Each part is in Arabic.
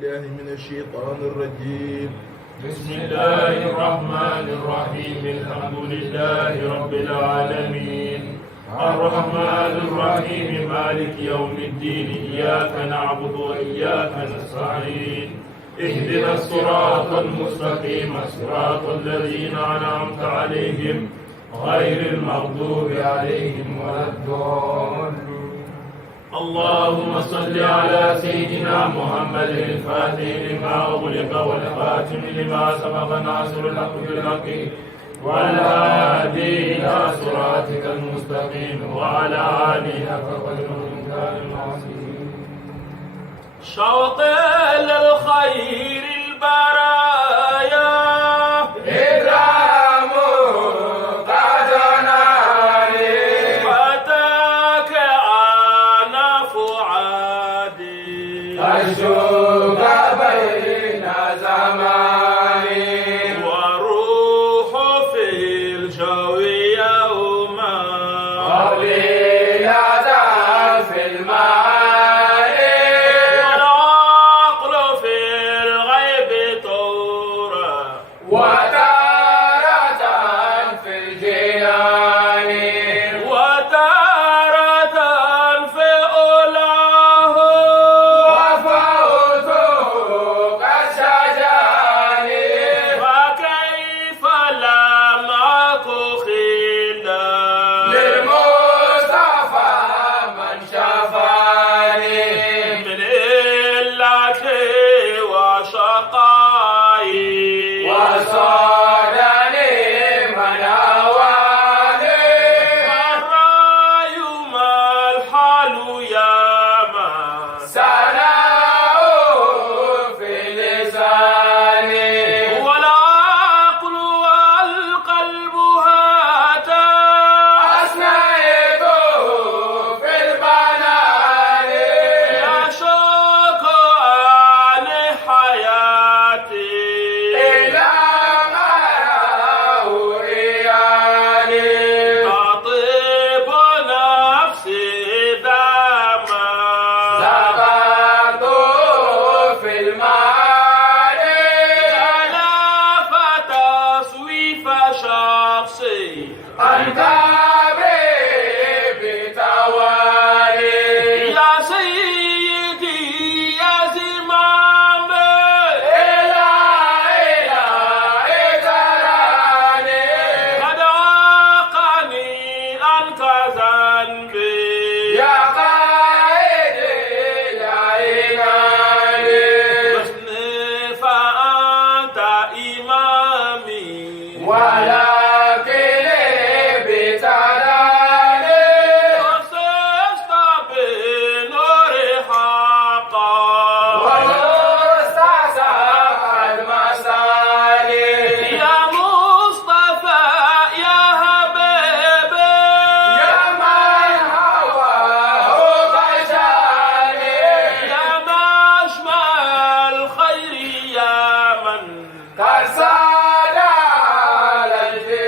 بالله من الشيطان الرجيم. بسم الله الرحمن الرحيم. الحمد لله رب العالمين الرحمن الرحيم مالك يوم الدين. إياك نعبد وإياك نستعين. اهدنا الصراط المستقيم صراط الذين أنعمت عليهم غير المغضوب عليهم ولا الضالين. اللهم صل على سيدنا محمد الفاتح لما أغلق والخاتم لما سبق ناصر الحق بالحق والهادي إلى صراطك المستقيم وعلى آله حق قدره ومقداره العظيم. شوق للخير البرايا إكرام قد نالي فتاك أنا فؤادي أشوق بين زماني وروح في الجو يوما وليلة في الماء وتارة في الجنان وتارة في أولاه وفوته كالشجان فكيف لم أكن خلا للمصطفى من شفاني من إلتي وشقائي وصادني من أواني الرأي ما الحال يا ما سناه في لساني والعقل والقلب هاتا أثنيته في البنان يشق عن حياتي أنت بتوالي يا سيدي يا زمامي إلى تراني قد عاقني عنك ذنبي يا قائدي يا إمامي حسني فأنت إمامي ولا كالسادة على الجبال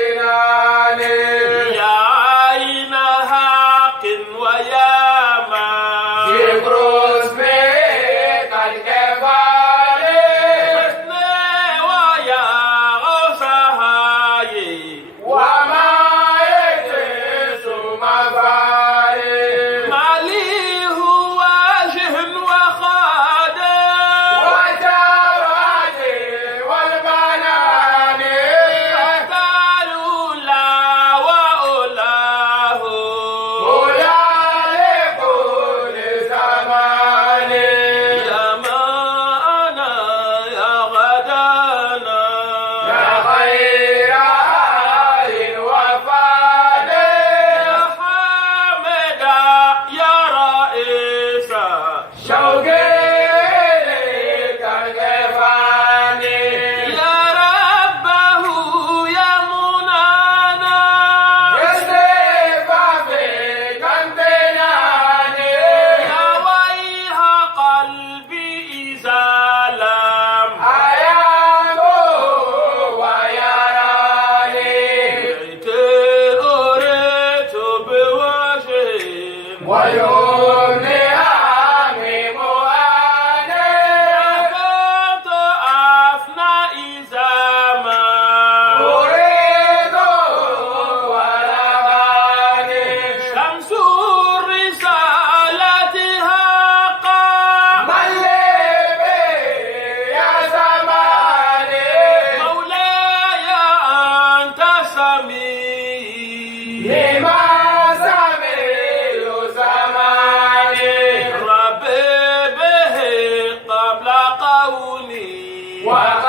وقال